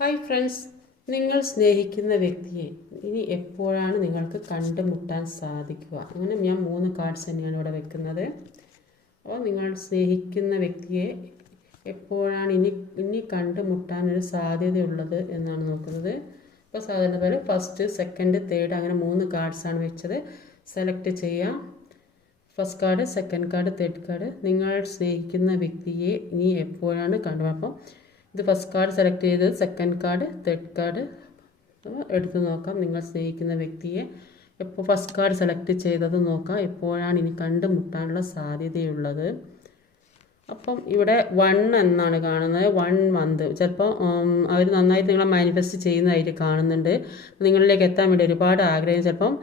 Hi friends, നിങ്ങൾ സ്നേഹിക്കുന്ന വ്യക്തിയെ ഇനി എപ്പോഴാണ് നിങ്ങൾക്ക് കണ്ടുമുട്ടാൻ സാധിക്കുക? അങ്ങനെ ഞാൻ 3 കാർഡ്സ് തന്നെയാണ് ഇവിടെ വെക്കുന്നത്. അപ്പോൾ നിങ്ങൾ സ്നേഹിക്കുന്ന വ്യക്തിയെ എപ്പോഴാണ് ഇനി കണ്ടുമുട്ടാനൊരു സാധ്യതയുള്ളത് എന്നാണ് നോക്കുന്നത്. അപ്പോൾ സാധാരണ പോലെ ഫസ്റ്റ്, സെക്കൻഡ്, തേർഡ് അങ്ങനെ 3 കാർഡ്സാണ് വെച്ചത്. സെലക്ട് ചെയ്യാം. First card, second card, third card. നിങ്ങൾ സ്നേഹിക്കുന്ന വ്യക്തിയെ ഇനി എപ്പോഴാണ് അപ്പം ഇത് ഫസ്റ്റ് കാർഡ് സെലക്ട് ചെയ്തത്, സെക്കൻഡ് കാർഡ്, തേർഡ് കാർഡ് എടുത്ത് നോക്കാം. നിങ്ങൾ സ്നേഹിക്കുന്ന വ്യക്തിയെ എപ്പോൾ ഫസ്റ്റ് കാർഡ് സെലക്ട് ചെയ്തത് നോക്കാം, എപ്പോഴാണ് ഇനി കണ്ടുമുട്ടാനുള്ള സാധ്യതയുള്ളത്. അപ്പം ഇവിടെ 1 എന്നാണ് കാണുന്നത്. 1 മന്ത്. ചിലപ്പോൾ അവർ നന്നായിട്ട് നിങ്ങളെ മാനിഫെസ്റ്റ് ചെയ്യുന്നതായിട്ട് കാണുന്നുണ്ട്. നിങ്ങളിലേക്ക് എത്താൻ വേണ്ടി ഒരുപാട് ആഗ്രഹം ചിലപ്പം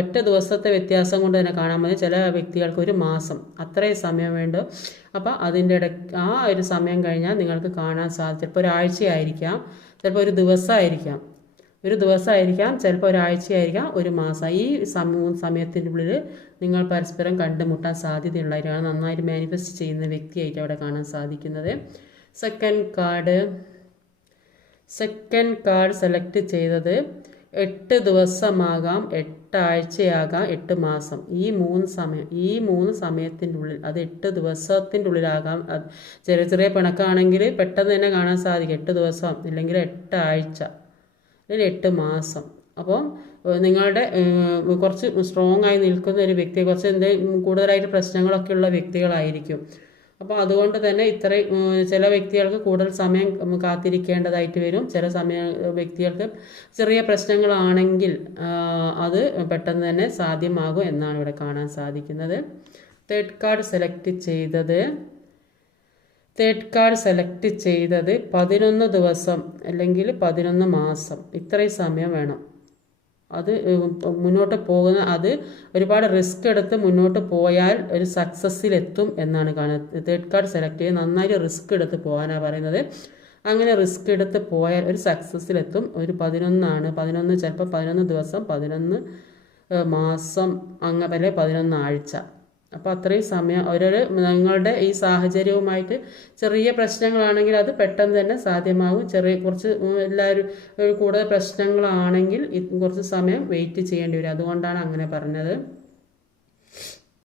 ഒറ്റ ദിവസത്തെ വ്യത്യാസം കൊണ്ട് തന്നെ കാണാൻ മതി. ചില വ്യക്തികൾക്ക് 1 മാസം അത്രയും സമയം വേണ്ടു. അപ്പോൾ അതിൻ്റെ ഇടയ്ക്ക് ആ ഒരു സമയം കഴിഞ്ഞാൽ നിങ്ങൾക്ക് കാണാൻ സാധിക്കും. ചിലപ്പോൾ ഒരാഴ്ചയായിരിക്കാം, ചിലപ്പോൾ ഒരു ദിവസമായിരിക്കാം, ചിലപ്പോൾ ഒരാഴ്ചയായിരിക്കാം, 1 മാസം. ഈ സമയത്തിൻ്റെ ഉള്ളിൽ നിങ്ങൾ പരസ്പരം കണ്ടുമുട്ടാൻ സാധ്യതയുള്ളവരാണ്. നന്നായിട്ട് മാനിഫെസ്റ്റ് ചെയ്യുന്ന വ്യക്തിയായിട്ട് അവിടെ കാണാൻ സാധിക്കുന്നത്. സെക്കൻഡ് കാർഡ് സെലക്ട് ചെയ്തത് 8 ദിവസമാകാം, 8 ആഴ്ചയാകാം, 8 മാസം. ഈ 3 സമയത്തിൻ്റെ ഉള്ളിൽ, അത് 8 ദിവസത്തിൻ്റെ ഉള്ളിലാകാം. ചെറിയ ചെറിയ പിണക്കാണെങ്കിൽ പെട്ടെന്ന് തന്നെ കാണാൻ സാധിക്കും. 8 ദിവസം ഇല്ലെങ്കിൽ 8 ആഴ്ച അല്ലെങ്കിൽ 8 മാസം. അപ്പോൾ നിങ്ങളുടെ കുറച്ച് സ്ട്രോങ് ആയി നിൽക്കുന്ന ഒരു വ്യക്തിയെ, കുറച്ച് കൂടുതലായിട്ട് പ്രശ്നങ്ങളൊക്കെ ഉള്ള വ്യക്തികളായിരിക്കും. അപ്പോൾ അതുകൊണ്ട് തന്നെ ചില വ്യക്തികൾക്ക് കൂടുതൽ സമയം കാത്തിരിക്കേണ്ടതായിട്ട് വരും. ചില വ്യക്തികൾക്ക് ചെറിയ പ്രശ്നങ്ങളാണെങ്കിൽ അത് പെട്ടെന്ന് തന്നെ സാധ്യമാകും എന്നാണ് ഇവിടെ കാണാൻ സാധിക്കുന്നത്. തേർഡ് കാർഡ് സെലക്ട് ചെയ്തത് 11 ദിവസം അല്ലെങ്കിൽ 11 മാസം, ഇത്രയും സമയം വേണം. അത് മുന്നോട്ട് അത് ഒരുപാട് റിസ്ക് എടുത്ത് മുന്നോട്ട് പോയാൽ ഒരു സക്സസ്സിലെത്തും എന്നാണ് കാണുന്നത്. തേർഡ് കാർഡ് സെലക്ട് ചെയ്ത് നന്നായി റിസ്ക് എടുത്ത് പോകാനാണ് പറയുന്നത്. അങ്ങനെ റിസ്ക് എടുത്ത് പോയാൽ ഒരു സക്സസ്സിലെത്തും. ഒരു 11 ചിലപ്പോൾ 11 ദിവസം, 11 മാസം, അങ്ങനെ 11 ആഴ്ച. അപ്പോൾ അത്രയും സമയം നിങ്ങളുടെ ഈ സാഹചര്യവുമായിട്ട് ചെറിയ പ്രശ്നങ്ങളാണെങ്കിൽ അത് പെട്ടെന്ന് തന്നെ സാധ്യമാകും. കുറച്ച് എല്ലാവരും കൂടുതൽ പ്രശ്നങ്ങളാണെങ്കിൽ കുറച്ച് സമയം വെയിറ്റ് ചെയ്യേണ്ടി വരും. അതുകൊണ്ടാണ് അങ്ങനെ പറഞ്ഞത്.